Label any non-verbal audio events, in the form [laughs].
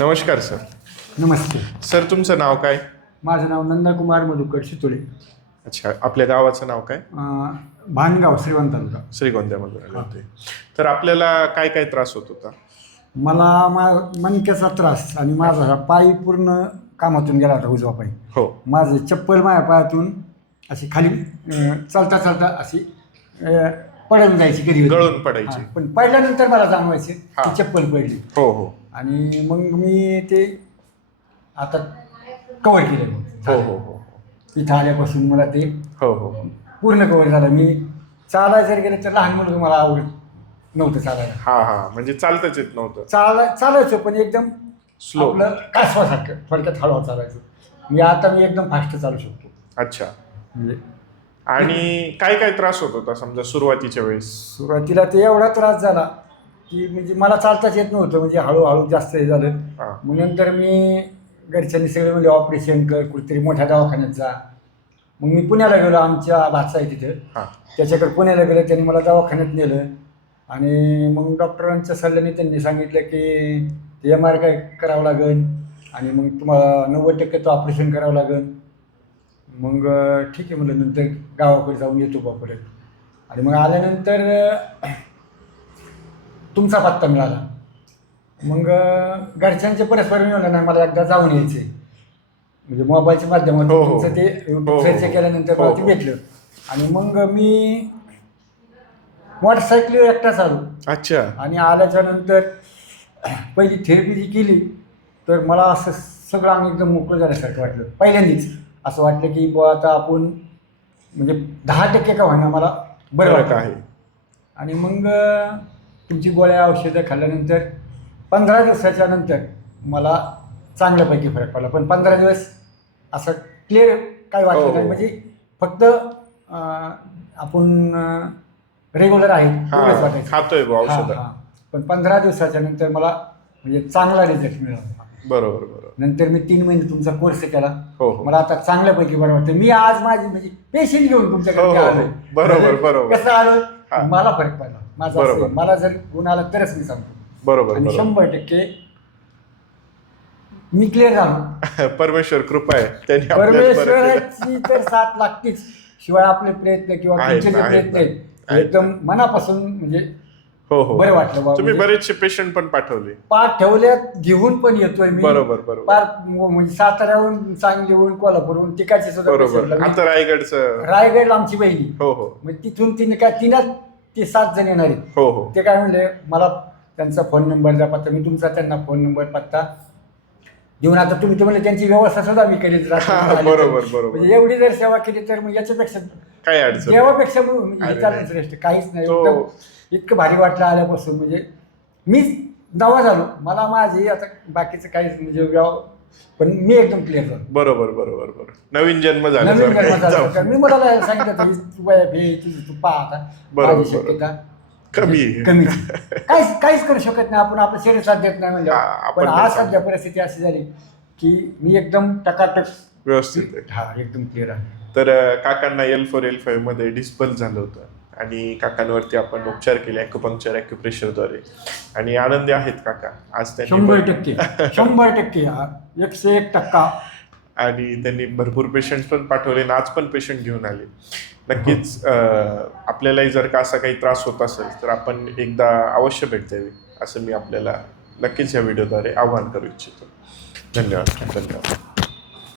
नमस्कार सर. नमस्ते. सर तुमचं नाव काय? माझं नाव नंदकुमार मधुकर शितोळे. अच्छा आपल्या गावाचं नाव काय? अं, भानगाव श्रीवंत तालुका. श्रीगोंद्यामधून आले होते तर आपल्याला काय काय त्रास होत होता? मला मा मणक्याचा त्रास आणि माझा हा पाय पूर्ण कामातून गेला होता उजवा पाय हो. माझं चप्पल माझ्या पायातून अशी खाली अं, चालता चालता अशी अं, पडून जायची कधी. गळून पडायची. पण पडल्यानंतर मला जाणवायचे हा. की चप्पल पडली. हो हो. आणि मग मी ते आता कवर केलं मग. हो हो हो इथं आल्यापासून मला ते हो हो पूर्ण कवर झालं. मी चालायला जर गेलं तर लहान मुलं मला आवडत नव्हतं चालायला. हा हा. म्हणजे चालताच येत नव्हतं. चालाय चालायचो पण एकदम Slow. आपलं कासवासारखं थोडक्यात हळूहळू चालायचं. मी आता मी एकदम फास्ट चालू शकतो. अच्छा. म्हणजे आणि काय काय त्रास होत होता? समजा सुरुवातीच्या वेळेस. सुरुवातीला ते एवढा त्रास झाला. की म्हणजे मला चालताच येत नव्हतं म्हणजे हळूहळू जास्त हे झालं. हा. मग नंतर मी घरच्यांनी सगळे म्हणजे ऑपरेशन कर कुठेतरी मोठ्या दवाखान्यात जा. मग मी पुण्याला गेलो आमच्या भाचा आहे तिथं. हा. त्याच्याकडे पुण्याला गेलं त्यांनी मला दवाखान्यात नेलं. आणि मग डॉक्टरांच्या सल्ल्याने त्यांनी सांगितलं की एम आर काय करावं लागेल आणि मग तुम्हाला नव्वद टक्के तो ऑपरेशन करावं लागेल. मग अं, ठीक आहे म्हणलं नंतर गावाकडे जाऊन येतो बा परत. आणि मग आल्यानंतर अं, तुमचा पत्ता मिळाला. मग घरच्यांचे परस्पर मिळवलं नाही मला एकदा जाऊन यायचे म्हणजे मोबाईलच्या माध्यमातून हो, हो. तुमचं ते हो, हो. सर्च केल्यानंतर मला ते हो, हो. भेटलं. आणि मग मी मोटरसायकलीवर एकटाच आलो अच्छा. आणि आल्याच्यानंतर पहिली थेरपी जी केली तर मला असं सगळं अंग एकदम मोकळं झाल्यासारखं वाटलं. पहिल्यांदाच असं वाटलं की बुवा आता आपण म्हणजे दहा टक्के का होईना मला बरं वाटलं. आहे. आणि मग अं, तुमची गोळ्या औषधं खाल्ल्यानंतर पंधरा दिवसाच्या नंतर मला चांगल्यापैकी फरक पडला. पण पंधरा दिवस असं क्लिअर काय हो, वाटलं हो. नाही. म्हणजे फक्त अं, आपण रेग्युलर आहे एवढंच हा वाटायचं. खातोय हा, हा. पण पंधरा दिवसाच्या नंतर मला म्हणजे चांगला रिझल्ट मिळाला. बरोबर बरोबर नंतर मी तीन महिने तुमचा कोर्स केला हो हो मला आता चांगल्यापैकी बरं वाटतं मी आज माझी म्हणजे पेशंट घेऊन हो, तुमच्याकडे हो, हो. आलोय बरोबर, बरोबर. कसं हा. आलोय मला फरक पडला माझा असं बरोबर. आहे. मला जर गुण आला तरच मी सांगतो बरोबर आणि बरोबर शंभर टक्के मी क्लिअर झालो [laughs] परमेश्वर कृपा आहे त्यांनी आपल्याला बरं केलं. परमेश्वराची तर साथ लागतेच शिवाय आपले प्रयत्न किंवा आहेत तुमचे जे ना, आहेत प्रयत्न ना. आहेत आहेत एकदम मनापासून म्हणजे हो हो बरं वाटलं बाबा. तुम्ही म्हणजे- बरेचसे पेशंट पण पाठवले पाठ ठेवल्यात घेऊन पण येतोय मी बरोबर, बरोबर. पार म- म्हणजे साताऱ्याहून सांगलीहून कोल्हापूरहून तिकाची सुद्धा बरोबर patient आता रायगडचं रायगडला आमची बहिणी हो हो मग तिथून तिने काय तिनं ते सात जण येणार आहेत. हो हो ते काय म्हणले मला त्यांचा फोन नंबर द्या पत्ता मी तुमचा त्यांना फोन नंबर पत्ता देऊन आता तुम्ही ते म्हणले त्यांची व्यवस्था सुद्धा मी हा, आले तर. बरोबर, बरोबर. म्हणजे एवढी जर सेवा केली तर मग याच्यापेक्षा काय अडचण नाही. देवापेक्षा मग म्हणजे अरे चालूच रेस्ट काहीच नाही. तो- एकदम इतकं भारी वाटलं आल्यापासून. म्हणजे मी दवा झालो. मला माझी आता बाकीचं काहीच म्हणजे पण मी एकदम क्लिअर झालो. बरोबर बरोबर बरोबर. नवीन जन्म झाला नवीन मी सांगितलं होतं, ही तू वया फे तुझी तू पहा आता. बरोबर, माझी शक्यता कमी. आहे. कमी. काहीच काहीच करू शकत नाही. आपण आपलं शरीर साथ देत नाही म्हणजे आपण पण नाही आज सध्या परिस्थिती अशी झाली की मी एकदम टकाटक व्यवस्थित आहे. हा एकदम क्लिअर आहे. तर काकांना एल फोर एल फाईव्हमध्ये डिस्पल झालं होतं. आणि काकांवरती आपण उपचार केले अॅक्युपंक्चर अॅक्युप्रेशरद्वारे आणि आनंदी आहेत काका. आज शंभर त्यांनी टक्के. [laughs] शंभर टक्के हा. एकशे एक टक्का. आणि त्यांनी भरपूर पेशंट पण पाठवले आणि आज पण पेशंट घेऊन आले. नक्कीच अं, आपल्यालाही जर का असा काही त्रास होत असेल तर आपण एकदा अवश्य भेट द्यावी असं मी आपल्याला नक्कीच या व्हिडिओद्वारे आवाहन करू इच्छितो. धन्यवाद. धन्यवाद.